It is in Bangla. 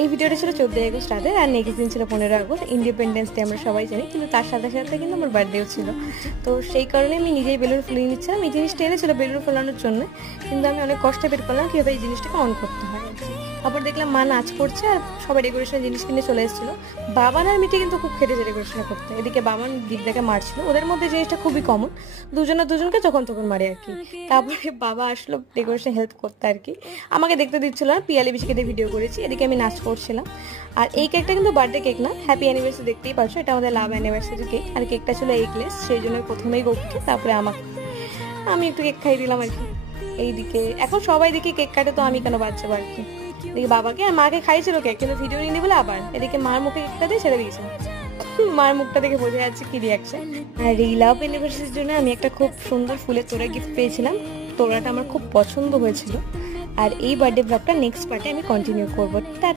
এই ভিডিওটা ছিল 14 আগস্ট রাতের, আর নেক্সট দিন ছিল 15 আগস্ট, ইন্ডিপেন্ডেন্স ডে আমরা সবাই জানি। কিন্তু তার সাথে সাথে কিন্তু আমার বার্থডেও ছিল। তো সেই কারণে আমি নিজেই বেলুন ফুলিয়ে নিচ্ছিলাম। এই জিনিসটা এনেছিল বেলুন ফোলানোর জন্য, কিন্তু আমি অনেক কষ্টে বের করলাম কীভাবে এই জিনিসটাকে অন করতে হয়। তারপর দেখলাম মা নাচ করছে আর সবাই ডেকোরেশনের জিনিস কিনে চলে এসেছিলো। বাবান আর মিটি কিন্তু খুব খেটেছে ডেকোরেশন করতে। এদিকে বাবান দিকদাকে মারছিল, ওদের মধ্যে জিনিসটা খুবই কমন, দুজনকে যখন তখন মারে আর কি। তারপরে বাবা আসলো ডেকোরেশন হেল্প করতে আর কি, আমাকে দেখতে দিচ্ছিল না, পিয়ালি বিশিকে দিয়ে ভিডিও করেছি, এদিকে আমি নাচ করছিলাম। আর এই কেকটা কিন্তু বার্থডে কেক না, হ্যাপি অ্যানিভার্সারি দেখতেই পাচ্ছ, এটা আমাদের লাভ অ্যানিভার্সারি কেক। আর কেকটা ছিল এগলেস, সেই জন্য প্রথমেই গোপকে, তারপরে আমি একটু কেক খাই দিলাম আর কি। এইদিকে এখন সবাই দেখি কেক কাটে, তো আমি কেন বাচ্চাবো আর কি। এদিকে বাবাকে আর মাকে খাইছিল কেক, কিন্তু ভিডিও নিয়ে বলে আবার এদিকে মার মুখে কেকটা দিয়ে ছেড়ে দিয়েছে। মার মুখটা দেখে বোঝা যাচ্ছে কি রিয়াকশন। আর এই লাভ অ্যানিভার্সারির জন্য আমি একটা খুব সুন্দর ফুলের তোড়া গিফট পেয়েছিলাম। তোড়াটা আমার খুব পছন্দ হয়েছিল। আর এই বার্থডে ব্লগটা নেক্সট পার্টে আমি কন্টিনিউ করবো।